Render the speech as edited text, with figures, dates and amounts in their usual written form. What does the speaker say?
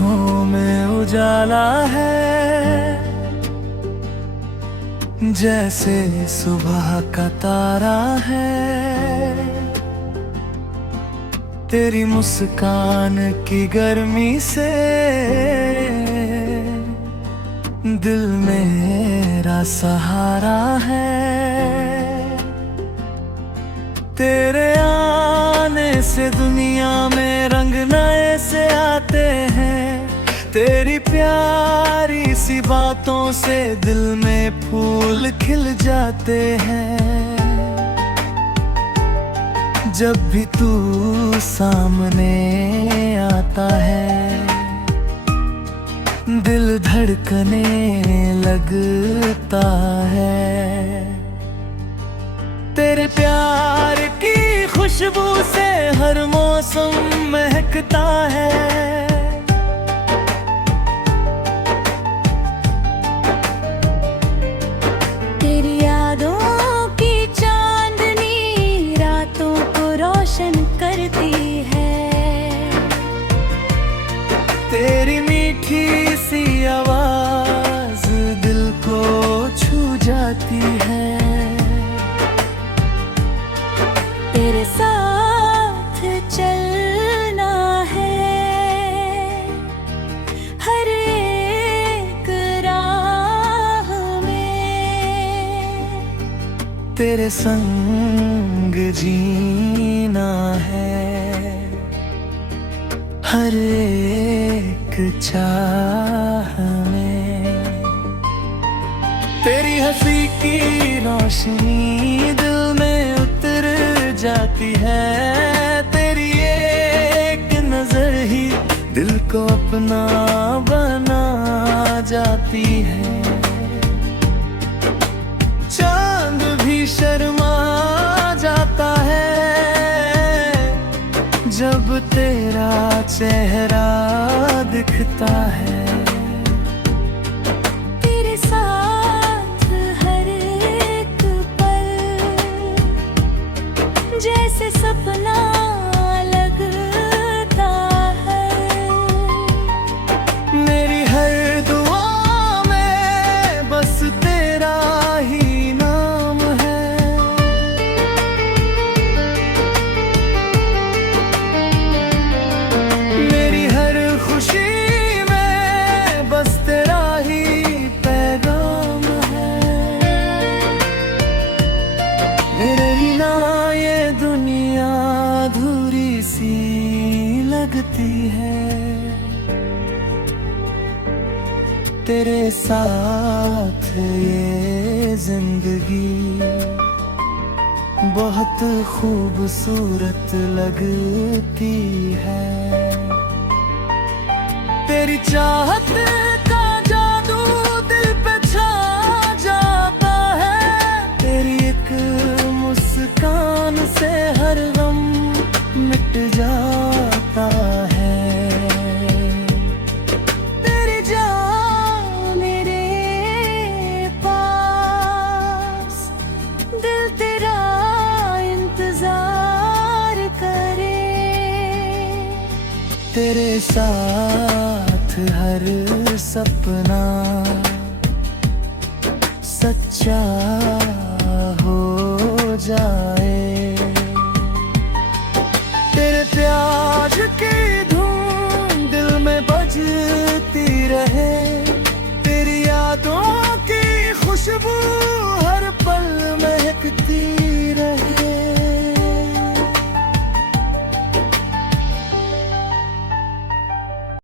आँखों में उजाला है, जैसे सुबह का तारा है। तेरी मुस्कान की गर्मी से दिल मेरा सहारा है। तेरे आने से दुनिया में रंग नए से आते हैं। तेरी प्यारी सी बातों से दिल में फूल खिल जाते हैं। जब भी तू सामने आता है, दिल धड़कने लगता है। तेरे प्यार की खुशबू से हर मौसम महकता है। तेरी यादों की चांदनी रातों को रोशन करती है। तेरी मीठी सी आवाज दिल को छू जाती है। तेरे साथ चलना है हर एक राह में। तेरे संग जीना है हर एक चाह में। तेरी हंसी की रोशनी दिल में उतर जाती है। तेरी एक नजर ही दिल को अपना बना जाती है। चांद भी शर्मा जाता है जब तेरा चेहरा दिखता है। तेरे साथ हर एक पल जैसे सपना लगता है। मेरी हर दुआ में बस तेरा ही नाम है। मेरी हर खुशी में बस तेरा ही पैगाम है। मेरे बिना ये दुनिया अधूरी सी लगती है। तेरे साथ ये जिंदगी बहुत खूबसूरत लगती है। तेरी चाहत का जादू दिल पे छा जाता है। तेरी एक मुस्कान से हर गम मिट जाता है। तेरी जान मेरे पास, दिल तेरा इंतजार करे। तेरे साथ हर सपना सच्चा हो जाए।